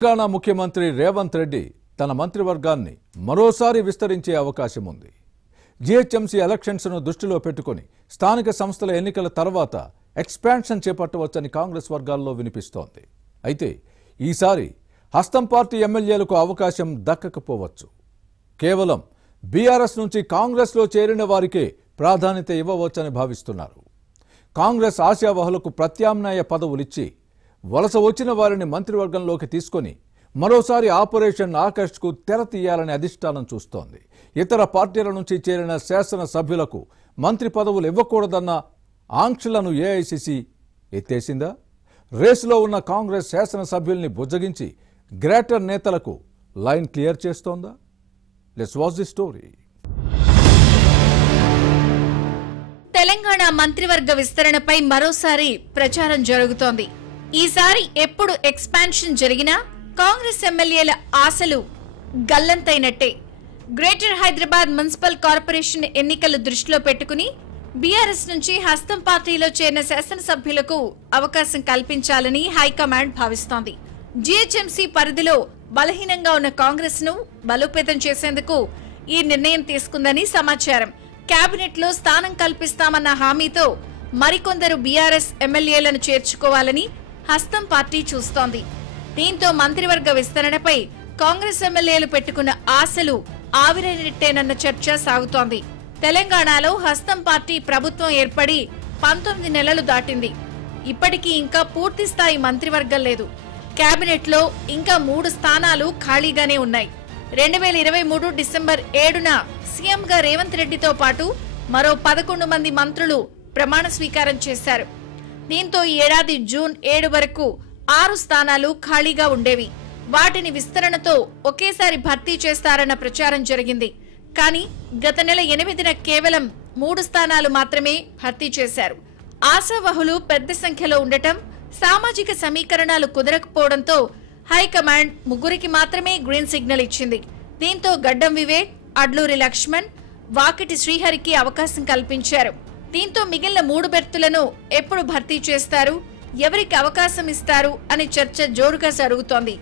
తెలంగాణ ముఖ్యమంత్రి రేవంత్ రెడ్డి తన మంత్రివర్గాన్ని మరోసారి విస్తరించే అవకాశం ఉంది. జీహెచ్ఎంసీ ఎలక్షన్స్ను దృష్టిలో పెట్టుకొని స్థానిక సంస్థల ఎన్నికల తర్వాత ఎక్స్పాన్షన్ చేపట్టవచ్చని కాంగ్రెస్ వర్గాల్లో వినిపిస్తోంది. అయితే ఈసారి హస్తం పార్టీ ఎమ్మెల్యేలకు అవకాశం దక్కకపోవచ్చు. కేవలం బీఆర్ఎస్ నుంచి కాంగ్రెస్లో చేరిన వారికే ప్రాధాన్యత ఇవ్వవచ్చని భావిస్తున్నారు. కాంగ్రెస్ ఆశావహులకు ప్రత్యామ్నాయ పదవులిచ్చి వలస వచ్చిన వారిని మంత్రివర్గంలోకి తీసుకొని మరోసారి ఆపరేషన్ ఆకర్ష్కు తెర తీయాలని అధిష్టానం చూస్తోంది. ఇతర పార్టీల నుంచి చేరిన శాసనసభ్యులకు మంత్రి పదవులు ఇవ్వకూడదన్న ఆంక్షలను ఏఐసీసీ ఎత్తేసిందా? రేసులో ఉన్న కాంగ్రెస్ శాసనసభ్యుల్ని బుజ్జగించి గ్రేటర్ నేతలకు లైన్ క్లియర్ చేస్తోందా? Let's watch the story. Telangana మంత్రివర్గ విస్తరణపై మరోసారి ప్రచారం జరుగుతోంది. ఈసారి ఎప్పుడు ఎక్స్పాన్షన్ జరిగినా కాంగ్రెస్ ఎమ్మెల్యేల ఆశలు గల్లంతైనట్టే. గ్రేటర్ హైదరాబాద్ మున్సిపల్ కార్పొరేషన్ ఎన్నికలు దృష్టిలో పెట్టుకుని బీఆర్ఎస్ నుంచి హస్తం పార్టీలో చేరిన శాసనసభ్యులకు అవకాశం కల్పించాలని హైకమాండ్ భావిస్తోంది. జీహెచ్ఎంసీ పరిధిలో బలహీనంగా ఉన్న కాంగ్రెస్ ను బలోపేతం చేసేందుకు ఈ నిర్ణయం తీసుకుందని సమాచారం. కేబినెట్ లో స్థానం కల్పిస్తామన్న హామీతో మరికొందరు బీఆర్ఎస్ ఎమ్మెల్యేలను చేర్చుకోవాలని హస్తం పార్టీ చూస్తోంది. దీంతో మంత్రివర్గ విస్తరణపై కాంగ్రెస్ ఎమ్మెల్యేలు పెట్టుకున్న ఆశలు ఆవిరైనట్టేనన్న చర్చ సాగుతోంది. తెలంగాణలో హస్తం పార్టీ ప్రభుత్వం ఏర్పడి 19 నెలలు దాటింది. ఇప్పటికీ ఇంకా పూర్తి స్థాయి మంత్రివర్గం లేదు. కేబినెట్ లో ఇంకా 3 స్థానాలు ఖాళీగానే ఉన్నాయి. 2023 డిసెంబర్ 7న సీఎంగా రేవంత్ రెడ్డితో పాటు మరో 11 మంది మంత్రులు ప్రమాణ స్వీకారం చేశారు. దీంతో ఈ ఏడాది జూన్ 7 వరకు 6 స్థానాలు ఖాళీగా ఉండేవి. వాటిని విస్తరణతో ఒకేసారి భర్తీ చేస్తారన్న ప్రచారం జరిగింది. కానీ గత నెల 8న కేవలం 3 స్థానాలు మాత్రమే భర్తీ చేశారు. ఆశావహులు పెద్ద సంఖ్యలో ఉండటం, సామాజిక సమీకరణాలు కుదరకపోవడంతో హైకమాండ్ 3కి మాత్రమే గ్రీన్ సిగ్నల్ ఇచ్చింది. దీంతో గడ్డం వివేక్, అడ్లూరి లక్ష్మణ్, వాకిటి శ్రీహరికి అవకాశం కల్పించారు. దీంతో మిగిలిన 3 బెర్తులను ఎప్పుడు భర్తీ చేస్తారు, ఎవరికి అవకాశం ఇస్తారు అనే చర్చ జోరుగా జరుగుతోంది.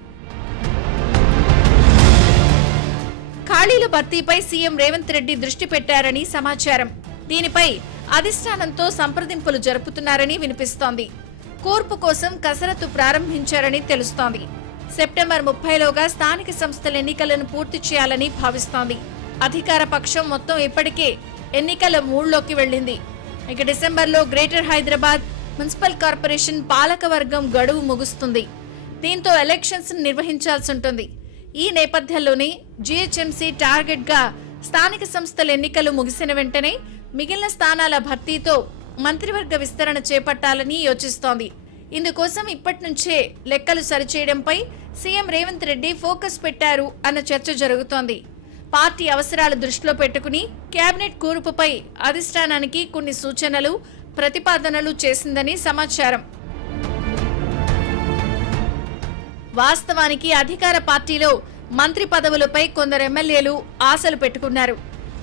ఖాళీల భర్తీపై సీఎం రేవంత్ రెడ్డి దృష్టి పెట్టారని సమాచారం. దీనిపై అధిష్టానంతో సంప్రదింపులు జరుపుతున్నారని వినిపిస్తోంది. కూర్పు కోసం కసరత్తు ప్రారంభించారని తెలుస్తోంది. సెప్టెంబర్ 30లోగా స్థానిక సంస్థల ఎన్నికలను పూర్తి చేయాలని భావిస్తోంది. అధికార పక్షం మొత్తం ఇప్పటికే ఎన్నికల మూడ్లోకి వెళ్లింది. ఇక డిసెంబర్లో గ్రేటర్ హైదరాబాద్ మున్సిపల్ కార్పొరేషన్ పాలకవర్గం గడువు ముగుస్తుంది. దీంతో ఎలక్షన్స్ నిర్వహించాల్సి ఉంటుంది. ఈ నేపథ్యంలోనే జీహెచ్ఎంసీ టార్గెట్ గా స్థానిక సంస్థల ఎన్నికలు ముగిసిన వెంటనే మిగిలిన స్థానాల భర్తీతో మంత్రివర్గ విస్తరణ చేపట్టాలని యోచిస్తోంది. ఇందుకోసం ఇప్పటి నుంచే లెక్కలు సరిచేయడంపై సీఎం రేవంత్ రెడ్డి ఫోకస్ పెట్టారు అన్న చర్చ జరుగుతోంది. పార్టీ అవసరాలు దృష్టిలో పెట్టుకుని కేబినెట్ కూర్పుపై అధిష్టానానికి కొన్ని సూచనలు, ప్రతిపాదనలు చేసిందని సమాచారం. వాస్తవానికి అధికార పార్టీలో మంత్రి పదవులపై కొందరు ఎమ్మెల్యేలు ఆశలు పెట్టుకున్నారు.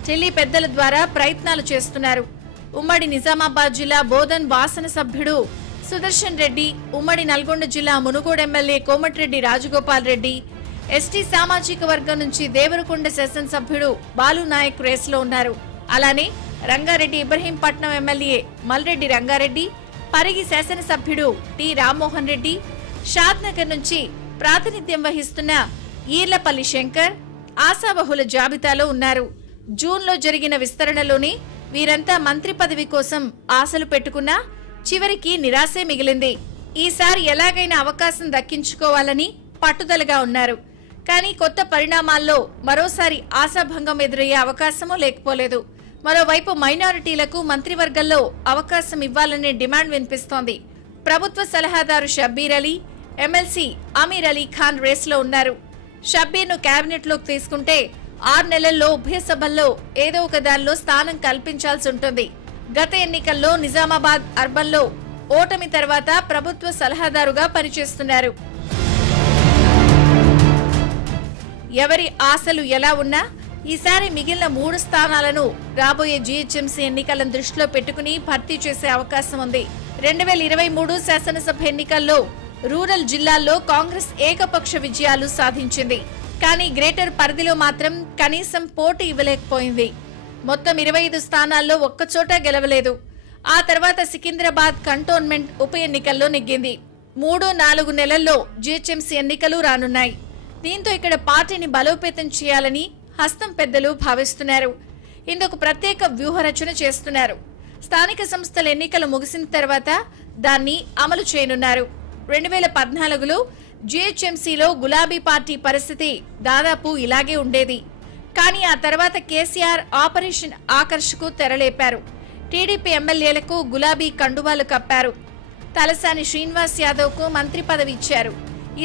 ఢిల్లీ పెద్దల ద్వారా ప్రయత్నాలు చేస్తున్నారు. ఉమ్మడి నిజామాబాద్ జిల్లా బోధన్ వాసన సభ్యుడు సుదర్శన్ రెడ్డి, ఉమ్మడి నల్గొండ జిల్లా మునుగోడు ఎమ్మెల్యే కోమటిరెడ్డి రాజగోపాల్ రెడ్డి, ఎస్టీ సామాజిక వర్గం నుంచి దేవరకొండ శాసనసభ్యుడు బాలు నాయక్ రేసులో ఉన్నారు. అలానే రంగారెడ్డి ఇబ్రహీంపట్నం ఎమ్మెల్యే మల్రెడ్డి రంగారెడ్డి, పరిగి శాసనసభ్యుడు టి రామ్మోహన్ రెడ్డి, షాద్నగర్ నుంచి ప్రాతినిధ్యం వహిస్తున్న ఈర్లపల్లి శంకర్ ఆశావహుల జాబితాలో ఉన్నారు. జూన్లో జరిగిన విస్తరణలోనే వీరంతా మంత్రి పదవి కోసం ఆశలు పెట్టుకున్నా చివరికి నిరాశే మిగిలింది. ఈసారి ఎలాగైనా అవకాశం దక్కించుకోవాలని పట్టుదలగా ఉన్నారు. కానీ కొత్త పరిణామాల్లో మరోసారి ఆశాభంగం ఎదురయ్యే అవకాశమూ లేకపోలేదు. మరోవైపు మైనారిటీలకు మంత్రివర్గంలో అవకాశం ఇవ్వాలనే డిమాండ్ వినిపిస్తోంది. ప్రభుత్వ సలహాదారు షబ్బీర్ అలీ, ఎమ్మెల్సీ అమీర్ అలీ ఖాన్ రేసులో ఉన్నారు. షబ్బీర్ను కేబినెట్ లోకి తీసుకుంటే 6 నెలల్లో ఉభయ సభల్లో ఏదో ఒక దానిలో స్థానం కల్పించాల్సి ఉంటుంది. గత ఎన్నికల్లో నిజామాబాద్ అర్బన్లో ఓటమి తర్వాత ప్రభుత్వ సలహాదారుగా పనిచేస్తున్నారు. ఎవరి ఆశలు ఎలా ఉన్నా ఈసారి మిగిలిన 3 స్థానాలను రాబోయే జీహెచ్ఎంసీ ఎన్నికలను దృష్టిలో పెట్టుకుని భర్తీ చేసే అవకాశం ఉంది. 2023 శాసనసభ ఎన్నికల్లో రూరల్ జిల్లాల్లో కాంగ్రెస్ ఏకపక్ష విజయాలు సాధించింది. కానీ గ్రేటర్ పరిధిలో మాత్రం కనీసం పోటీ ఇవ్వలేకపోయింది. మొత్తం 25 స్థానాల్లో ఒక్కచోట గెలవలేదు. ఆ తర్వాత సికింద్రాబాద్ కంటోన్మెంట్ ఉప ఎన్నికల్లో నెగ్గింది. 3-4 నెలల్లో జీహెచ్ఎంసీ ఎన్నికలు రానున్నాయి. దీంతో ఇక్కడ పార్టీని బలోపేతం చేయాలని హస్తం పెద్దలు భావిస్తున్నారు. ఇందుకు ప్రత్యేక వ్యూహరచన చేస్తున్నారు. స్థానిక సంస్థల ఎన్నికలు ముగిసిన తర్వాత దాన్ని అమలు చేయనున్నారు. 2014లో జీహెచ్ఎంసీలో గులాబీ పార్టీ పరిస్థితి దాదాపు ఇలాగే ఉండేది. కానీ ఆ తర్వాత కేసీఆర్ ఆపరేషన్ ఆకర్షకు తెరలేపారు. టీడీపీ ఎమ్మెల్యేలకు గులాబీ కండువాలు కప్పారు. తలసాని శ్రీనివాస్ యాదవ్కు మంత్రి పదవి ఇచ్చారు.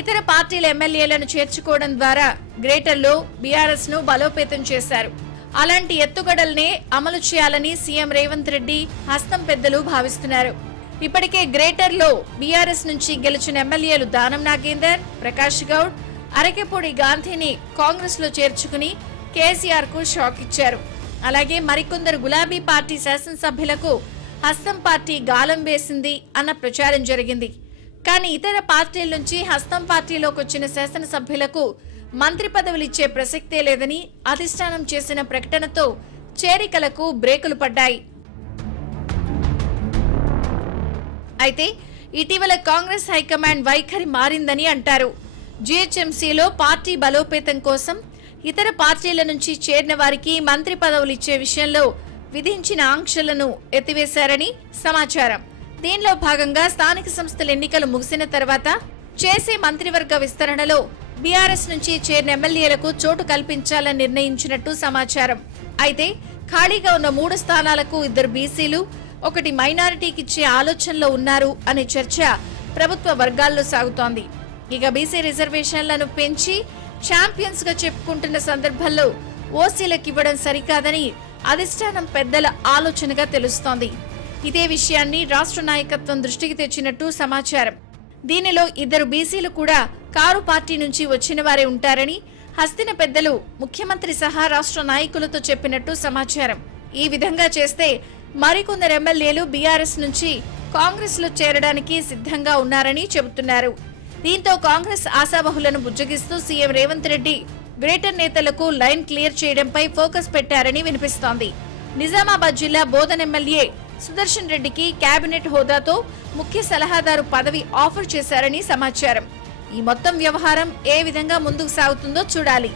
ఇతర పార్టీల ఎమ్మెల్యేలను చేర్చుకోవడం ద్వారా గ్రేటర్లో బీఆర్ఎస్ ను బలోపేతం చేశారు. అలాంటి ఎత్తుగడల్నే అమలు చేయాలని సీఎం రేవంత్ రెడ్డి హస్తం పెద్దలు భావిస్తున్నారు. ఇప్పటికే గ్రేటర్లో బీఆర్ఎస్ నుంచి గెలిచిన ఎమ్మెల్యేలు దానం నాగేందర్, ప్రకాష్ గౌడ్, అరకెపూడి గాంధీని కాంగ్రెస్ లో చేర్చుకుని కేసీఆర్ కు షాక్ ఇచ్చారు. అలాగే మరికొందరు గులాబీ పార్టీ శాసనసభ్యులకు హస్తం పార్టీ గాలం వేసింది అన్న ప్రచారం జరిగింది. కానీ ఇతర పార్టీల నుంచి హస్తం పార్టీలోకి వచ్చిన శాసనసభ్యులకు మంత్రి పదవులు ఇచ్చే ప్రసక్తే లేదని అధిష్టానం చేసిన ప్రకటనతో చేరికలకు బ్రేకులు పడ్డాయి. అయితే ఇటీవల కాంగ్రెస్ హైకమాండ్ వైఖరి మారిందని అంటారు. జీహెచ్ఎంసీలో పార్టీ బలోపేతం కోసం ఇతర పార్టీల నుంచి చేరిన వారికి మంత్రి పదవులు ఇచ్చే విషయంలో విధించిన ఆంక్షలను ఎత్తివేశారని సమాచారం. దీనిలో భాగంగా స్థానిక సంస్థల ఎన్నికలు ముగిసిన తర్వాత చేసే మంత్రివర్గ విస్తరణలో బీఆర్ఎస్ నుంచి చేరిన ఎమ్మెల్యేలకు చోటు కల్పించాలని నిర్ణయించినట్టు సమాచారం. అయితే ఖాళీగా ఉన్న 3 స్థానాలకు 2 బీసీలు, 1 మైనారిటీకి ఇచ్చే ఆలోచనలో ఉన్నారు అనే చర్చ ప్రభుత్వ వర్గాల్లో సాగుతోంది. ఇక బీసీ రిజర్వేషన్లను పెంచి ఛాంపియన్స్ గా చెప్పుకుంటున్న సందర్భంలో ఓసీలకు ఇవ్వడం సరికాదని అధిష్టానం పెద్దల ఆలోచనగా తెలుస్తోంది. ఇదే విషయాన్ని రాష్ట్ర నాయకత్వం దృష్టికి తెచ్చినట్టు సమాచారం. దీనిలో 2 బీసీలు కూడా కారు పార్టీ నుంచి వచ్చిన వారే ఉంటారని హస్తిన పెద్దలు ముఖ్యమంత్రి సహా రాష్ట్ర నాయకులతో చెప్పినట్టు సమాచారం. ఈ విధంగా చేస్తే మరికొందరు ఎమ్మెల్యేలు బీఆర్ఎస్ నుంచి కాంగ్రెస్ లో చేరడానికి సిద్ధంగా ఉన్నారని చెబుతున్నారు. దీంతో కాంగ్రెస్ ఆశావహులను బుజ్జగిస్తూ సీఎం రేవంత్ రెడ్డి గ్రేటర్ నేతలకు లైన్ క్లియర్ చేయడంపై ఫోకస్ పెట్టారని వినిపిస్తోంది. నిజామాబాద్ జిల్లా బోధన్ ఎమ్మెల్యే సుదర్శన్ రెడ్డికి కేబినెట్ హోదాతో ముఖ్య సలహాదారు పదవి ఆఫర్ చేశారని సమాచారం. ఈ మొత్తం వ్యవహారం ఏ విధంగా ముందుకు సాగుతుందో చూడాలి.